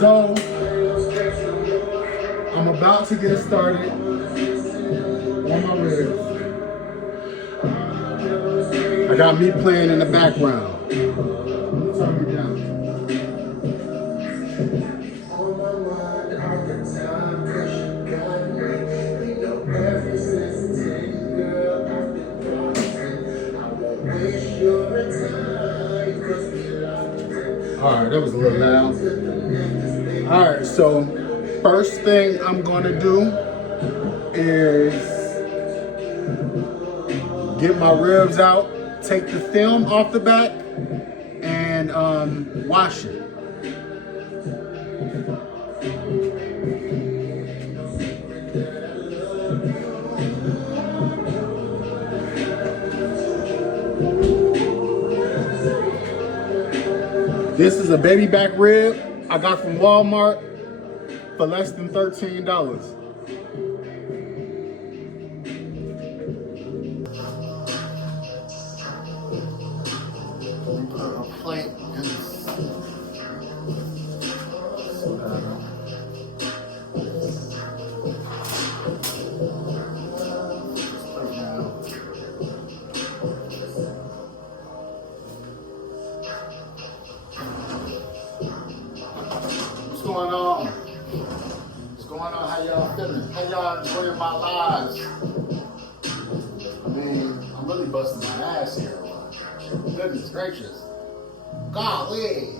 So, I'm about to get started on my ribs. I got me playing in the background. Turn me down. Alright, that was a little loud. Alright, so first thing I'm gonna do is get my ribs out, take the film off the back, and wash it. This is a baby back rib I got from Walmart for less than $13. Put a plate in What's going on? What's going on? How y'all feeling? How y'all enjoying my lives? I mean, I'm really busting my ass here. Goodness gracious. Golly.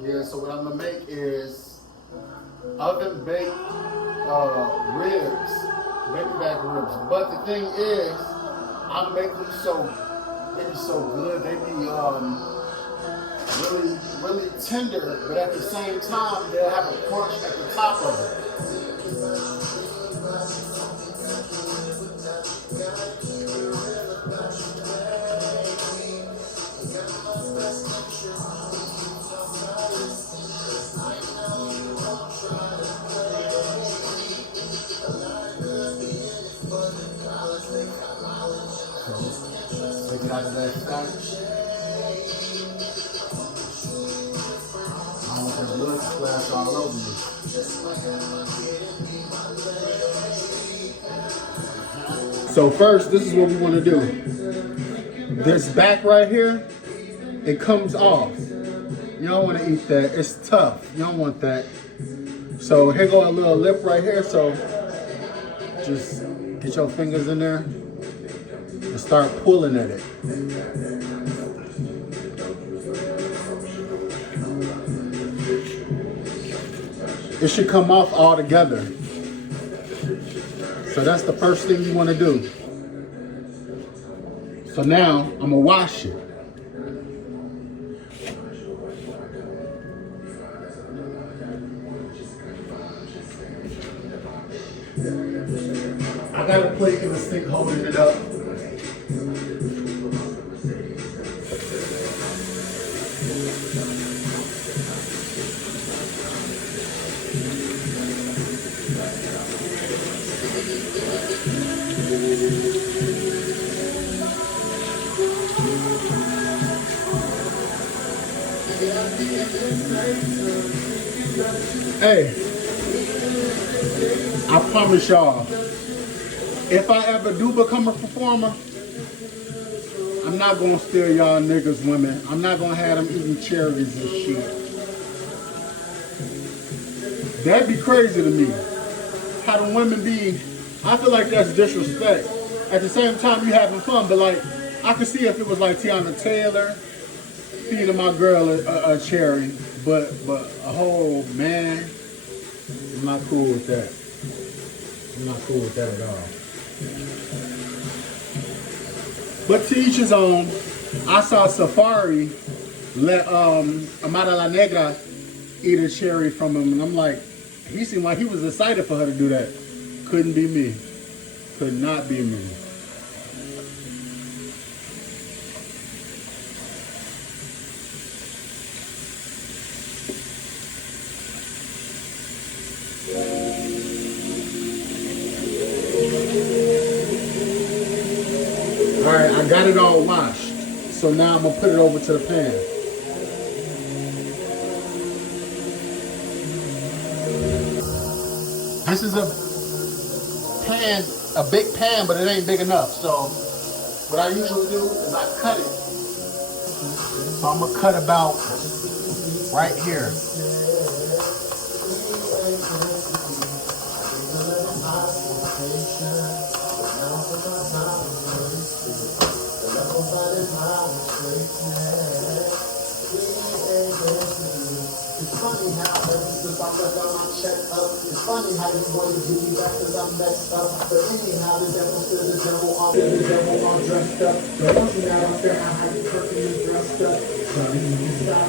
Yeah, so what I'm gonna make is oven baked ribs, baby back ribs. But the thing is, I make them they be so good. They be really, really tender, but at the same time, they'll have a crunch at the top of it. Take it out of that starch. I don't want that blood splash all over me. So first, this is what we want to do. This back right here, it comes off. You don't want to eat that. It's tough. You don't want that. So here go a little lip right here. So just get your fingers in there and start pulling at it. It should come off all together. So that's the first thing you want to do. So now I'm gonna wash it. I got a plate in the sink holding it up. Hey, I promise y'all, if I ever do become a performer, I'm not gonna steal y'all niggas women. I'm not gonna have them eating cherries and shit. That'd be crazy to me. How the women be, I feel like that's disrespect. At the same time, you having fun, but like, I could see if it was like Tiana Taylor feeding my girl a cherry, but a whole man, I'm not cool with that. I'm not cool with that at all. But to each his own. I saw Safari let Amada La Negra eat a cherry from him, and I'm like, he seemed like he was excited for her to do that. Couldn't be me. Could not be me. it all washed. So now I'm gonna put it over to the pan. This is a pan, a big pan, but it ain't big enough. So what I usually do is I cut it. So I'm gonna cut about right here. It's funny how you want to do me back because I'm messed up. But anyhow, the devil still the devil all dressed up. But once you now don't care how you perfectly dressed up. Sorry, you can stop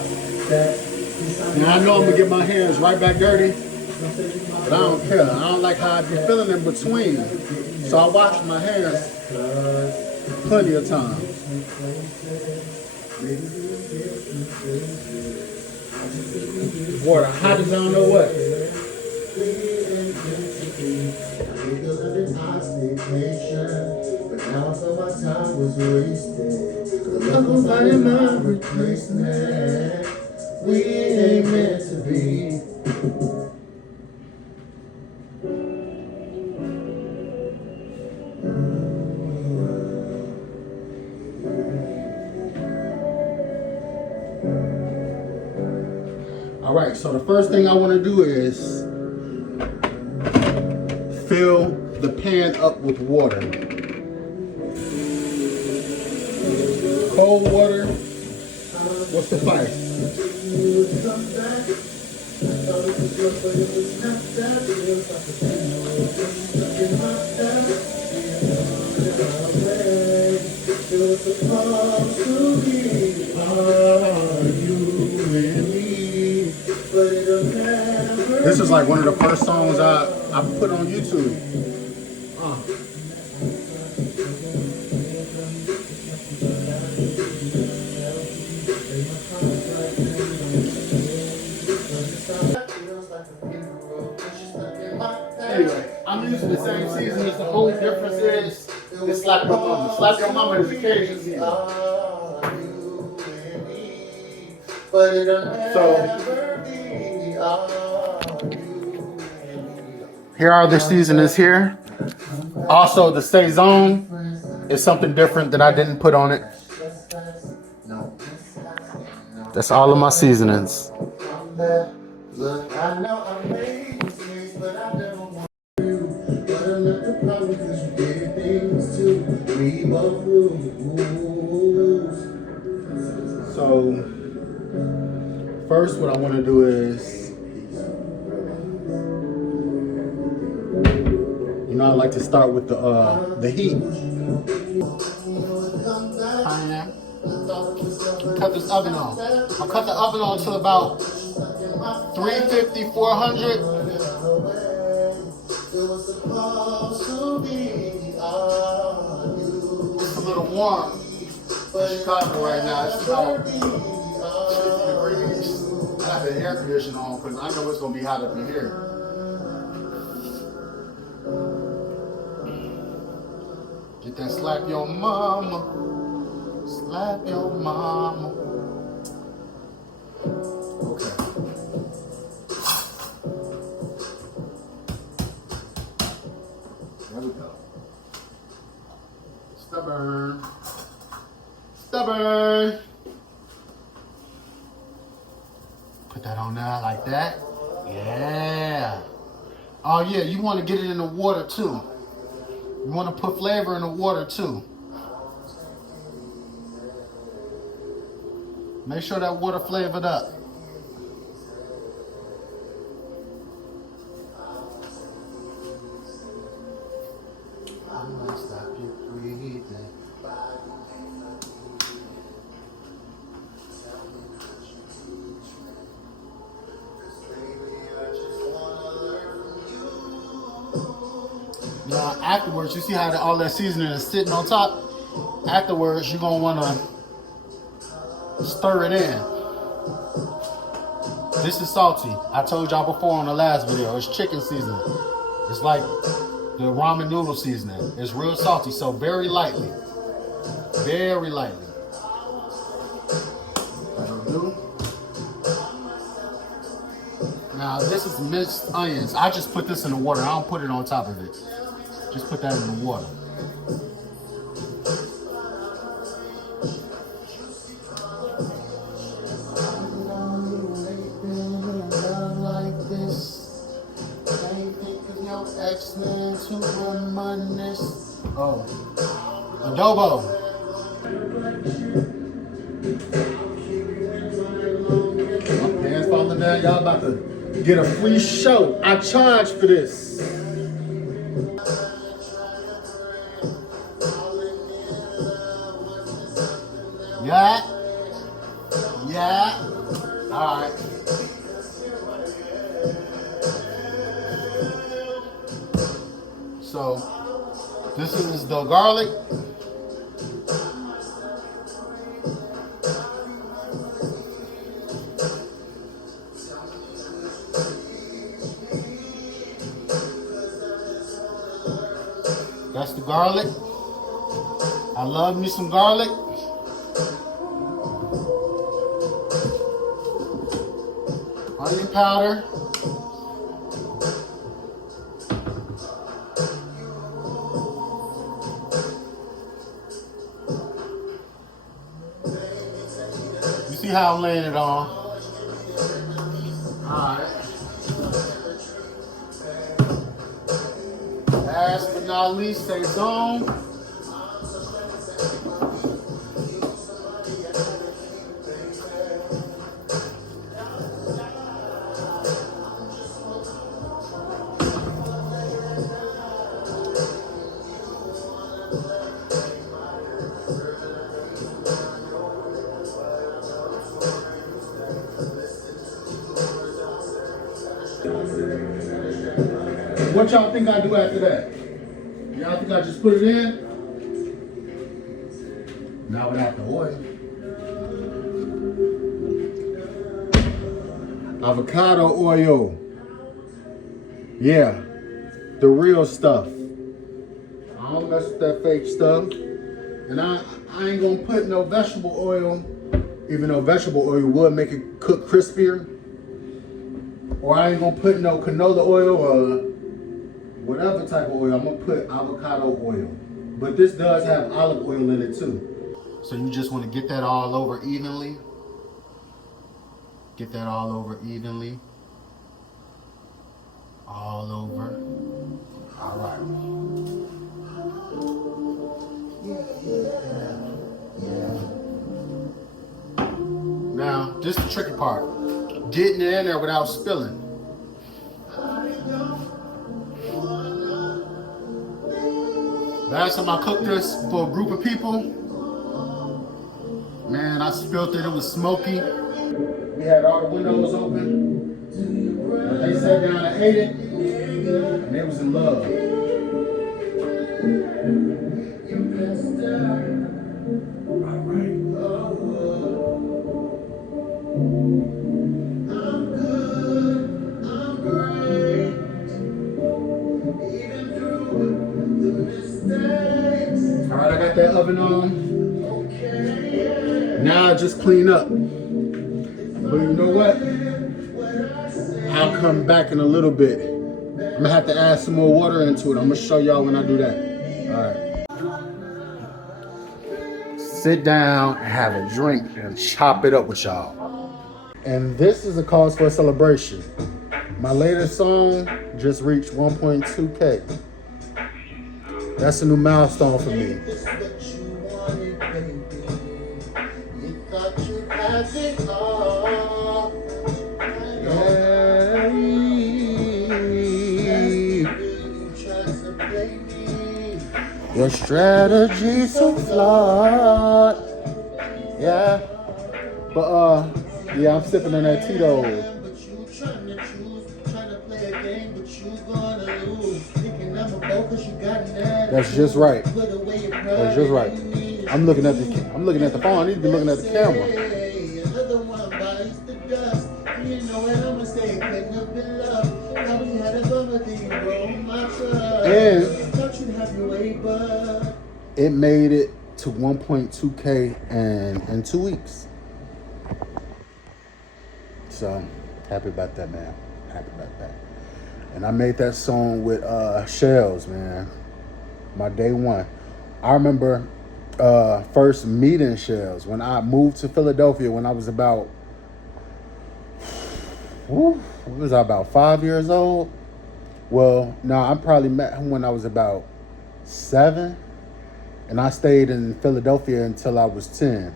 that. Now I know I'm gonna get my hands right back dirty, but I don't care. I don't like how I be feeling in between. So I wash my hands plenty of times. Water hot as I don't know what. But now I feel my time was wasted. I'm gonna find my replacement. We ain't meant to be. All right, so the first thing I want to do is fill the pan up with water. Cold water will suffice. This is like one of the first songs I put on YouTube. Anyway, I'm using the same seasonings. The only difference is it's Slap Your Mama. Slap Your Mama is Cajun season. So here are the seasonings here. Also, the Saison is something different that I didn't put on it. That's all of my seasonings. Look, I know I made mistakes, but I never want you. But I'm not the problem because you did things too. We both lose. So, first what I want to do is, you know, I like to start with the heat. Cut this oven on. I'll cut the oven on until about 350, 400. It's a little warm in Chicago right now. It's about 60 degrees. I have the air conditioner on because I know it's going to be hot up in here. Get that slap your mama. Slap your mama. Okay. There we go. Stubborn. Stubborn. Put that on there like that. Yeah. Oh yeah, you want to get it in the water too. You want to put flavor in the water too. Make sure that water flavored up. I'm gonna stop you breathing. Now afterwards, you see how all that seasoning is sitting on top? Afterwards, you're gonna wanna stir it in. This is salty. I told y'all before on the last video, it's chicken seasoning. It's like the ramen noodle seasoning. It's real salty, so very lightly. Very lightly. That'll do. Now this is minced onions. I just put this in the water. I don't put it on top of it. Just put that in the water. Oh, adobo. My pants falling down. Y'all about to get a free show. I charge for this. Yeah. Yeah. All right. So this is the garlic. That's the garlic. I love me some garlic. Onion powder. You see how I'm laying it on? Alright. Last but not least, stay on. What y'all think I do after that? Y'all think I just put it in? Now without the oil. Avocado oil. Yeah, the real stuff. I don't mess with that fake stuff. And I ain't gonna put no vegetable oil, even though vegetable oil would make it cook crispier. Or I ain't gonna put no canola oil or whatever type of oil. I'm gonna put avocado oil. But this does have olive oil in it too. So you just wanna get that all over evenly. Get that all over evenly. All over. All right. Now, this is the tricky part. Getting it in there without spilling. Last time I cooked this for a group of people, man, I spilled it. It was smoky. We had all the windows open. They sat down and ate it, and they was in love. All right. All right, I got that oven on. Now I just clean up. But you know what? I'll come back in a little bit. I'm gonna have to add some more water into it. I'm gonna show y'all when I do that. All right. Sit down and have a drink and chop it up with y'all. And this is a cause for a celebration. My latest song just reached 1.2K. That's a new milestone for me. Your strategy's so flawed. Yeah. But yeah, I'm sipping on that Tito. That's just right. That's just right. I'm looking at the phone. I need to be looking at the camera. And it made it to 1.2K in 2 weeks. So happy about that, man. Happy about that. And I made that song with Shells, man. My day one. I remember first meeting Shells when I moved to Philadelphia when I was about, about 5 years old. Well, no, I probably met him when I was about 7, and I stayed in Philadelphia until I was 10.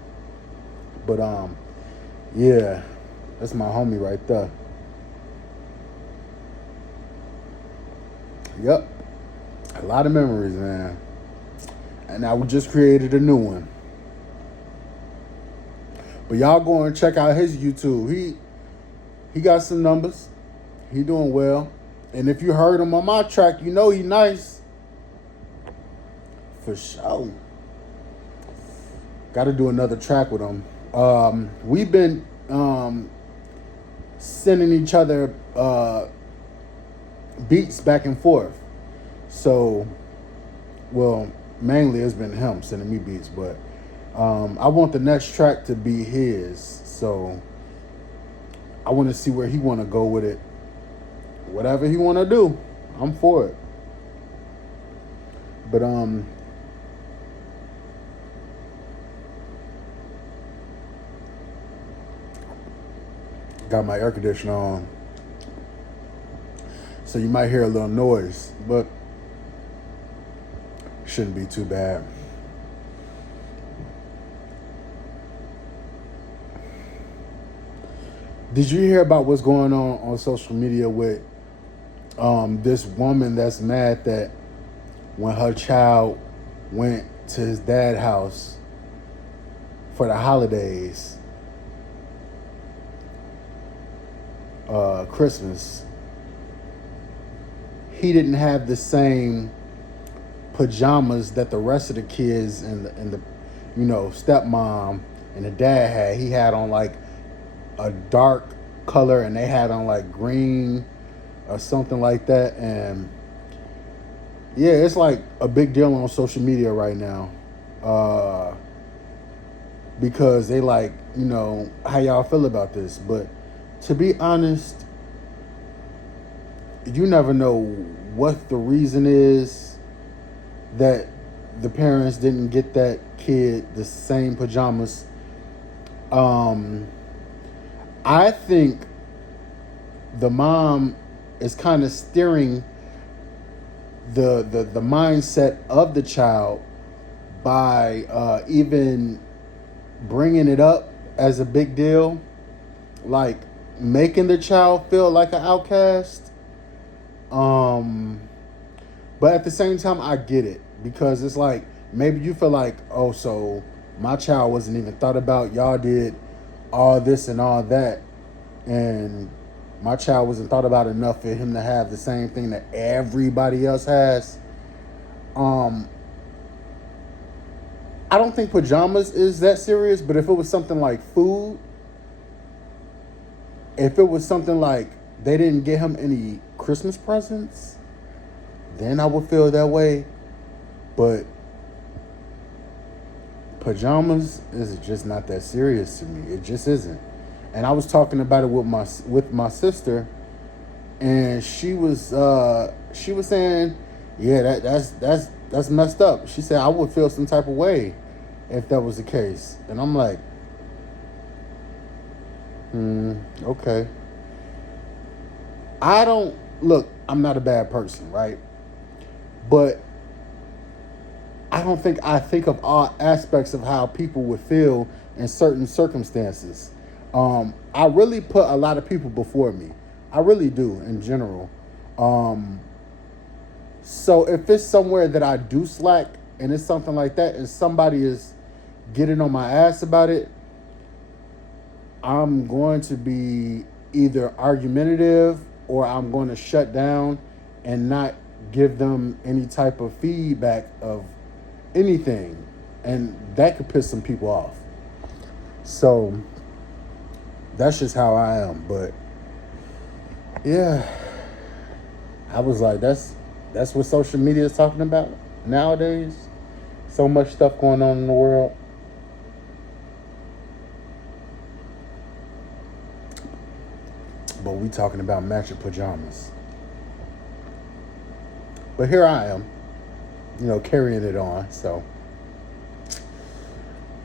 But yeah, that's my homie right there. Yep, a lot of memories, man. And now we just created a new one. But y'all go and check out his YouTube. He got some numbers. He doing well. And if you heard him on my track, you know he nice. For sure. Got to do another track with him. We've been sending each other beats back and forth. So, well, mainly it's been him sending me beats, but I want the next track to be his. So I want to see where he want to go with it. Whatever he want to do, I'm for it. But got my air conditioner on, so you might hear a little noise, but shouldn't be too bad. Did you hear about what's going on social media with this woman that's mad that when her child went to his dad's house for the holidays, Christmas, he didn't have the same pajamas that the rest of the kids and the stepmom and the dad had. He had on like a dark color and they had on like green or something like that. And yeah, it's like a big deal on social media right now, because they like, how y'all feel about this. But to be honest, you never know what the reason is that the parents didn't get that kid the same pajamas. I think the mom is kind of steering the mindset of the child by even bringing it up as a big deal, like making the child feel like an outcast. But at the same time, I get it, because it's like, maybe you feel like, oh, so my child wasn't even thought about. Y'all did all this and all that, and my child wasn't thought about enough for him to have the same thing that everybody else has. I don't think pajamas is that serious, but if it was something like food, if it was something like they didn't get him any Christmas presents, then I would feel that way. But pajamas is just not that serious to me. It just isn't. And I was talking about it with my sister, and she was saying, yeah, that's messed up. She said I would feel some type of way if that was the case. And I'm like, okay. I'm not a bad person, right? But I don't think I think of all aspects of how people would feel in certain circumstances. I really put a lot of people before me. I really do, in general. So if it's somewhere that I do slack and it's something like that and somebody is getting on my ass about it, I'm going to be either argumentative or I'm going to shut down and not give them any type of feedback of anything. And that could piss some people off. So that's just how I am. But yeah, I was like, that's what social media is talking about nowadays. So much stuff going on in the world. But we talking about matching pajamas. But here I am, carrying it on. So,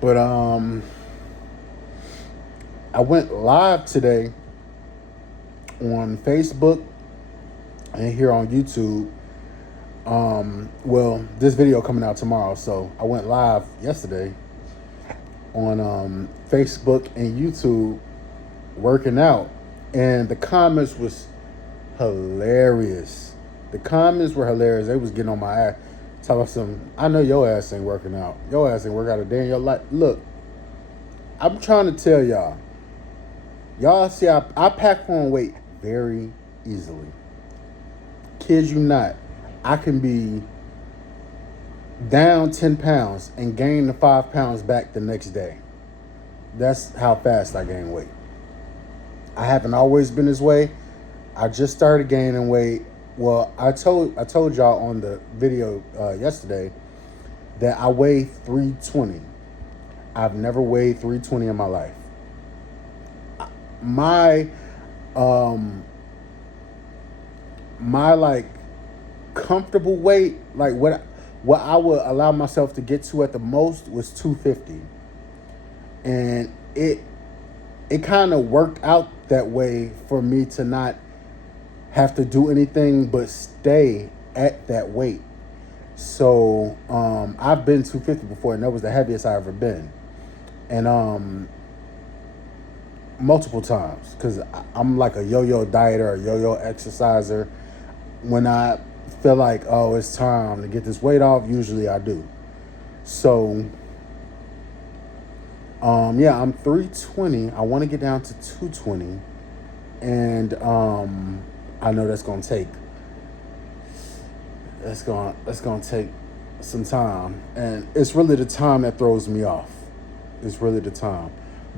but I went live today on Facebook and here on YouTube. Well, this video coming out tomorrow, so I went live yesterday on Facebook and YouTube working out, and the comments was hilarious. The comments were hilarious. They was getting on my ass, telling some, I know your ass ain't working out. Your ass ain't working out a day in your life. Look, I'm trying to tell y'all. Y'all see, I pack on weight very easily. Kid you not. I can be down 10 pounds and gain the 5 pounds back the next day. That's how fast I gain weight. I haven't always been this way. I just started gaining weight. Well, I told y'all on the video yesterday that I weigh 320. I've never weighed 320 in my life. My like comfortable weight, like what I would allow myself to get to at the most was 250, and it kind of worked out that way for me to not have to do anything but stay at that weight. So I've been 250 before, and that was the heaviest I ever been, and multiple times, because I'm like a yo-yo dieter, a yo-yo exerciser. When I feel like, oh, it's time to get this weight off, usually I do. So yeah, I'm 320. I want to get down to 220, and I know that's gonna take some time, and it's really the time that throws me off. It's really the time.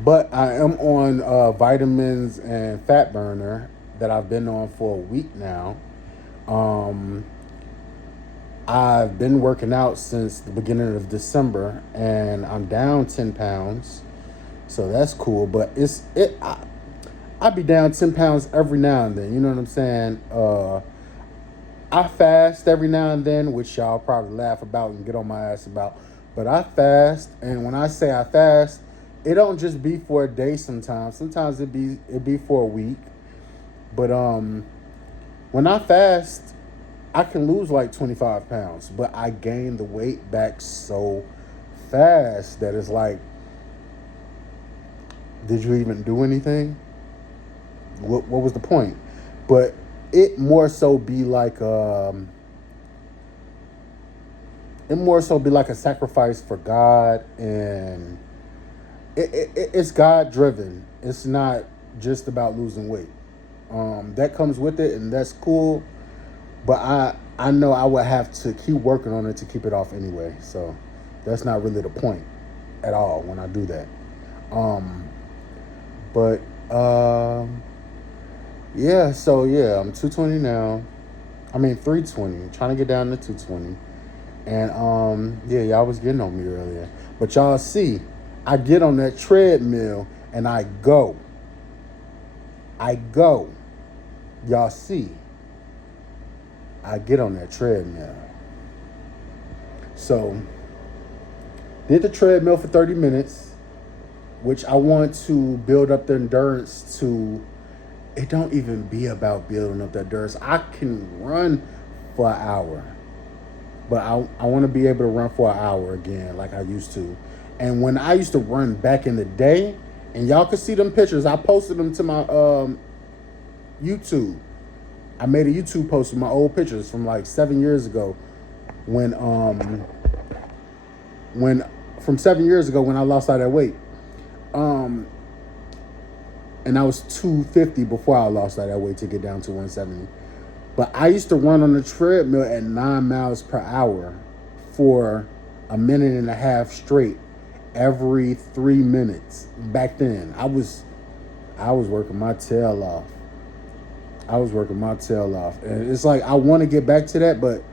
But I am on vitamins and fat burner that I've been on for a week now. I've been working out since the beginning of December, and I'm down 10 pounds. So that's cool. But I be down 10 pounds every now and then. You know what I'm saying? I fast every now and then, which y'all probably laugh about and get on my ass about. But I fast, and when I say I fast, it don't just be for a day sometimes. Sometimes it be for a week. But when I fast, I can lose like 25 pounds, but I gain the weight back so fast that it's like, did you even do anything? What was the point? But it more so be like a sacrifice for God, and it's God driven. It's not just about losing weight. That comes with it, and that's cool. But I know I would have to keep working on it to keep it off anyway. So that's not really the point at all when I do that. Yeah, so yeah, I'm 220 now. I mean 320. Trying to get down to 220. And yeah, y'all was getting on me earlier. But y'all see, I get on that treadmill and I go. Y'all see, I get on that treadmill. So, did the treadmill for 30 minutes, which I want to build up the endurance to. It don't even be about building up that endurance. I can run for an hour, but I want to be able to run for an hour again like I used to. And when I used to run back in the day, and y'all could see them pictures, I posted them to my YouTube. I made a YouTube post with my old pictures from like 7 years ago, when from 7 years ago when I lost all that weight. And I was 250 before I lost all that weight to get down to 170. But I used to run on the treadmill at 9 miles per hour for a minute and a half straight every 3 minutes. Back then, I was working my tail off. And it's like, I want to get back to that, but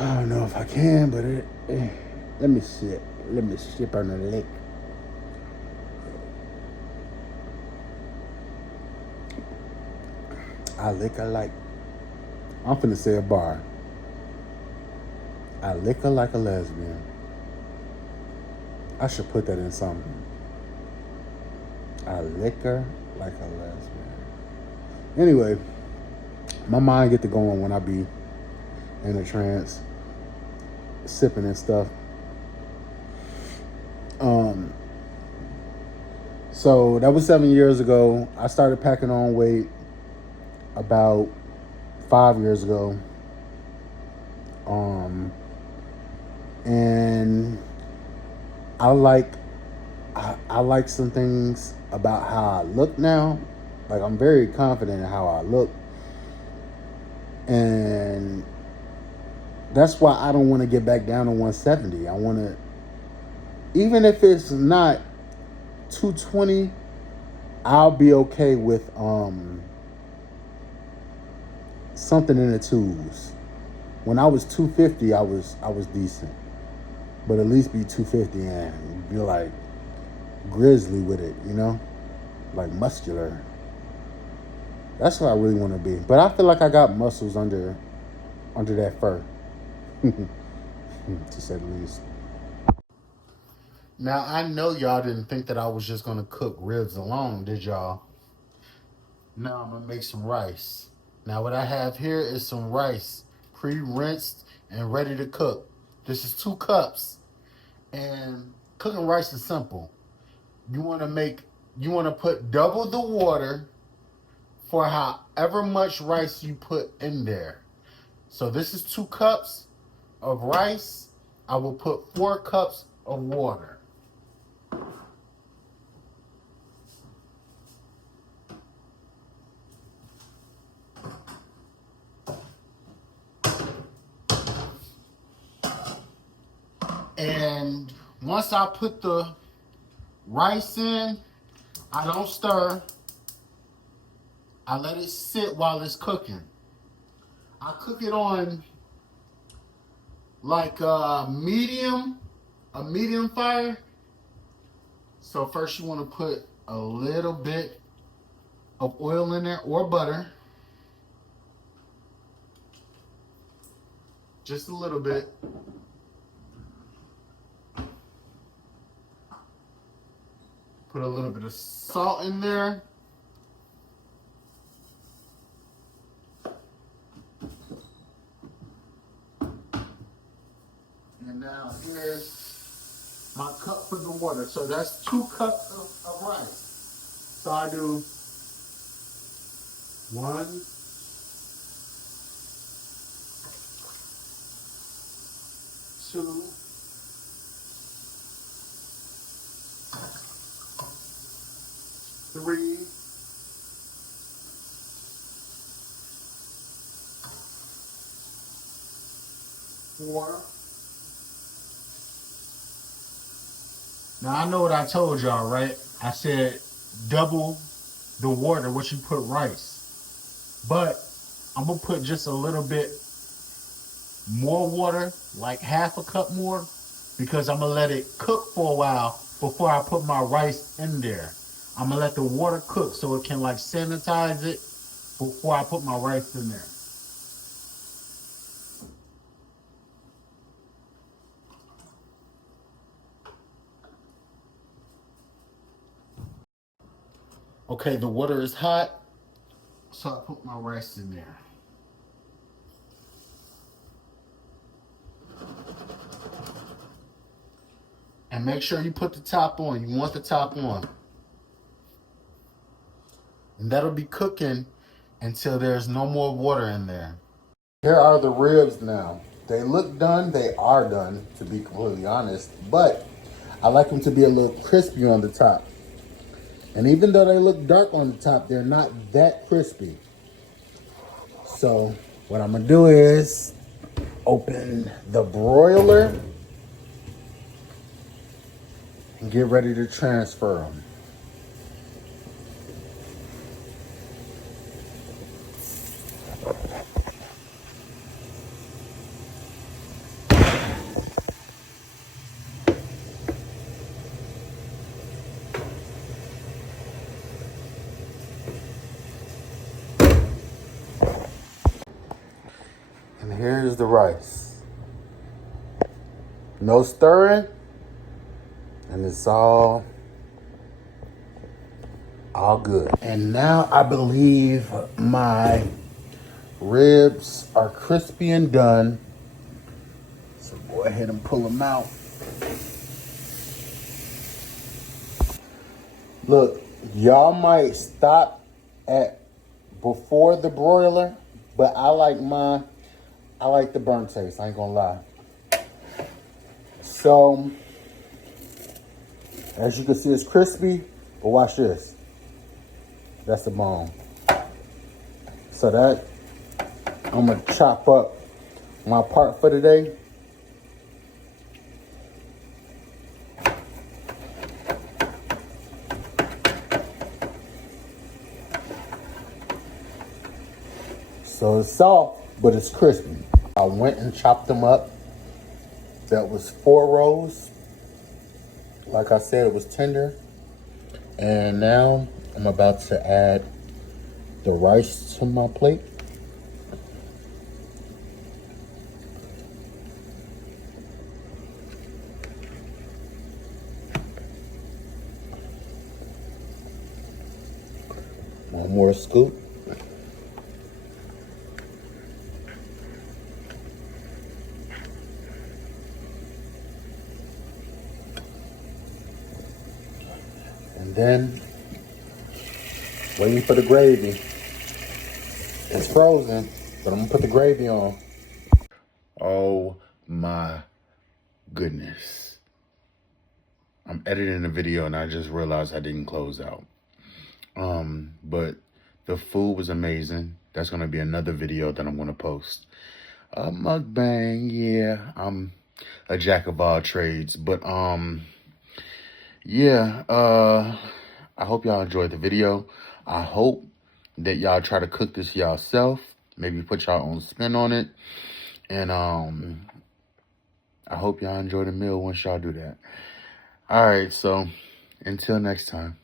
I don't know if I can, but Let me sip. Let me sip on the lick. I lick her like. I'm finna say a bar. I lick her like a lesbian. I should put that in something. I lick her like a lesbian. Anyway, my mind get to going when I be in a trance, sipping and stuff. So that was 7 years ago. I started packing on weight about 5 years ago. And I like I like some things about how I look now. Like I'm very confident in how I look. And that's why I don't want to get back down to 170. I want to, even if it's not 220, I'll be okay with something in the twos. When I was 250, I was decent, but at least be 250 and be like grizzly with it, you know, like muscular. That's what I really want to be. But I feel like I got muscles under that fur, to say the least. Now I know y'all didn't think that I was just gonna cook ribs alone, did y'all? Now I'm gonna make some rice. Now what I have here is some rice, pre-rinsed and ready to cook. This is 2 cups. And cooking rice is simple. You wanna put double the water for however much rice you put in there. So this is 2 cups of rice. I will put 4 cups of water. And once I put the rice in, I don't stir. I let it sit while it's cooking. I cook it on like a medium fire. So first you want to put a little bit of oil in there or butter. Just a little bit. Put a little bit of salt in there. And now here's my cup for the water. So that's 2 cups of rice. So I do 1, 2, 3, 4. Now I know what I told y'all, right? I said double the water what you put rice. But I'm gonna put just a little bit more water, like half a cup more, because I'm gonna let it cook for a while before I put my rice in there. I'm gonna let the water cook so it can like sanitize it before I put my rice in there. Okay, the water is hot, so I put my rice in there. And make sure you put the top on. You want the top on. And that'll be cooking until there's no more water in there. Here are the ribs now. They look done. They are done, to be completely honest. But I like them to be a little crispy on the top. And even though they look dark on the top, they're not that crispy. So what I'm going to do is open the broiler and get ready to transfer them. the rice. No stirring. And it's all good. And now I believe my ribs are crispy and done. So go ahead and pull them out. Look, y'all might stop at before the broiler, but I like the burnt taste, I ain't gonna lie. So, as you can see, it's crispy, but watch this. That's the bone. So that, I'm gonna chop up my part for today. So it's soft, but it's crispy. I went and chopped them up. That was 4 rows. Like I said, it was tender. And now I'm about to add the rice to my plate. One more scoop. And then, waiting for the gravy. It's frozen, but I'm gonna put the gravy on. Oh my goodness. I'm editing the video and I just realized I didn't close out. But the food was amazing. That's gonna be another video that I'm gonna post. Mukbang, yeah, I'm a jack of all trades, but yeah, I hope y'all enjoyed the video. I hope that y'all try to cook this yourself. Maybe put y'all own spin on it. And I hope y'all enjoy the meal once y'all do that. All right, so until next time.